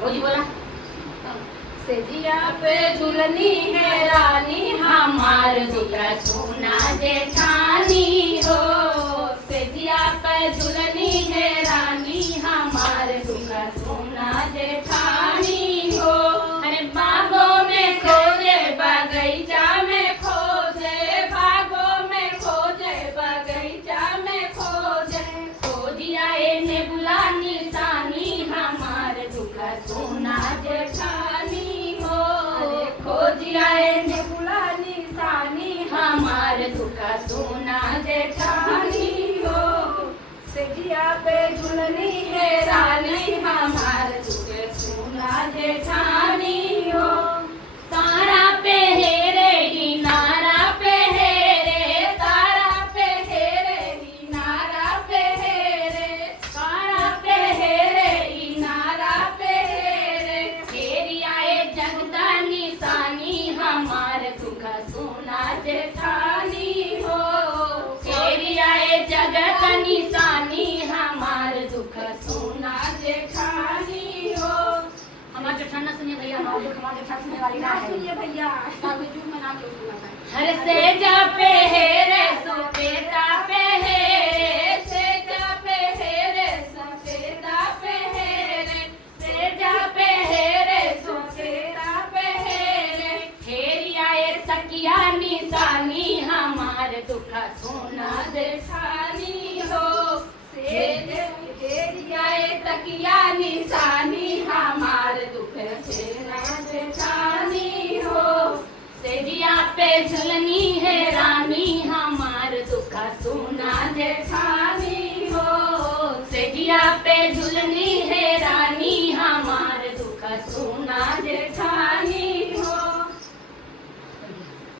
रोजी बोला सेजिया पे झुलनी है रानी हमार दुल्हा सोना जेठानी हो। सेजिया पे झुलनी है रानी हमार दुल्हा सोना जेठानी हो। अरे बागों में खोजे बगीचा में खोजे, बागों में खोजे बगीचा में खोजे, खोजिया ने बुला निशानी हमार दुल्हा सोना जेठानी हो। खोजिया ने बुला निशानी हमार दुल्हा सोना जेठानी हो। सेजिया पे झुलनी है रानी हमार दुल्हा सोना जेठानी हो। तारा पे हेरे किनारा पे हेरे, तारा पे हेरे किनारा पे हेरे, तारा पे हेरे किनारा पे हेरे, हेरी आए जगदा निशानी हमार दुल्हा सोना जेठानी हो। हेरी आए जगत निशानी हमार दुल्हा सोना जेठानी हो। हमारा जेठान ना सुनिए भैया, हमारा जेठान सुनने वाली ना है। सुनिए भैया, हर से जा पे हेरे सफेदा पे हेरे, से जा पे हेरे सफेदा पे हेरे, से जा पे हेरे सफेदा पे हेरे, हेरी आए सकिया निशानी हमार दुल्हा सोना जेठानी हो। हेरी आए तकिया निशानी हमार दुल्हा सोना जेठानी हो। सेजिया पे झुलनी है रानी हमार दुल्हा सोना जेठानी हो। सेजिया पे झुलनी है रानी हमार दुल्हा सोना जेठानी।